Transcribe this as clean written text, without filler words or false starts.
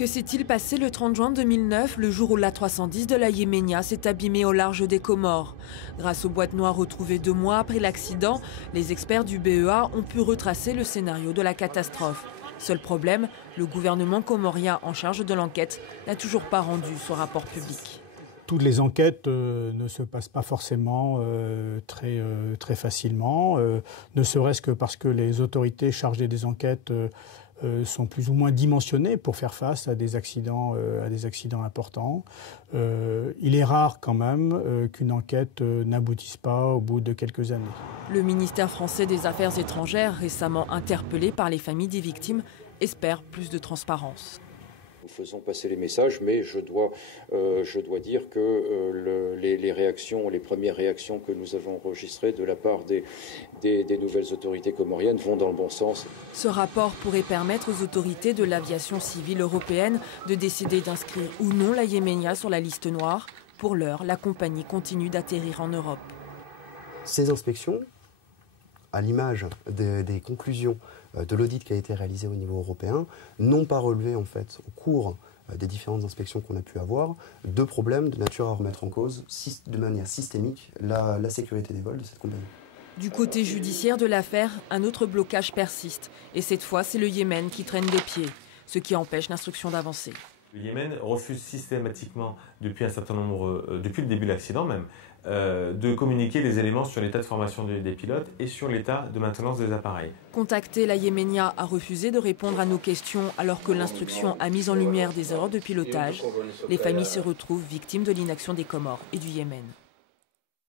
Que s'est-il passé le 30 juin 2009, le jour où l'A310 de la Yéménia s'est abîmée au large des Comores? Grâce aux boîtes noires retrouvées 2 mois après l'accident, les experts du BEA ont pu retracer le scénario de la catastrophe. Seul problème, le gouvernement comorien en charge de l'enquête n'a toujours pas rendu son rapport public. Toutes les enquêtes ne se passent pas forcément très facilement, ne serait-ce que parce que les autorités chargées des enquêtes sont plus ou moins dimensionnées pour faire face à des accidents importants. Il est rare quand même qu'une enquête n'aboutisse pas au bout de quelques années. Le ministère français des Affaires étrangères, récemment interpellé par les familles des victimes, espère plus de transparence. Nous faisons passer les messages, mais je dois dire que les premières réactions que nous avons enregistrées de la part des nouvelles autorités comoriennes vont dans le bon sens. Ce rapport pourrait permettre aux autorités de l'aviation civile européenne de décider d'inscrire ou non la Yéménia sur la liste noire. Pour l'heure, la compagnie continue d'atterrir en Europe. Ces inspections, à l'image des conclusions de l'audit qui a été réalisé au niveau européen, n'ont pas relevé en fait au cours des différentes inspections qu'on a pu avoir de problèmes de nature à remettre en cause de manière systémique la sécurité des vols de cette compagnie. Du côté judiciaire de l'affaire, un autre blocage persiste. Et cette fois, c'est le Yémen qui traîne des pieds, ce qui empêche l'instruction d'avancer. Le Yémen refuse systématiquement, depuis le début de l'accident même, de communiquer des éléments sur l'état de formation des pilotes et sur l'état de maintenance des appareils. Contacté, la Yéménia a refusé de répondre à nos questions alors que l'instruction a mis en lumière des erreurs de pilotage. Les familles se retrouvent victimes de l'inaction des Comores et du Yémen.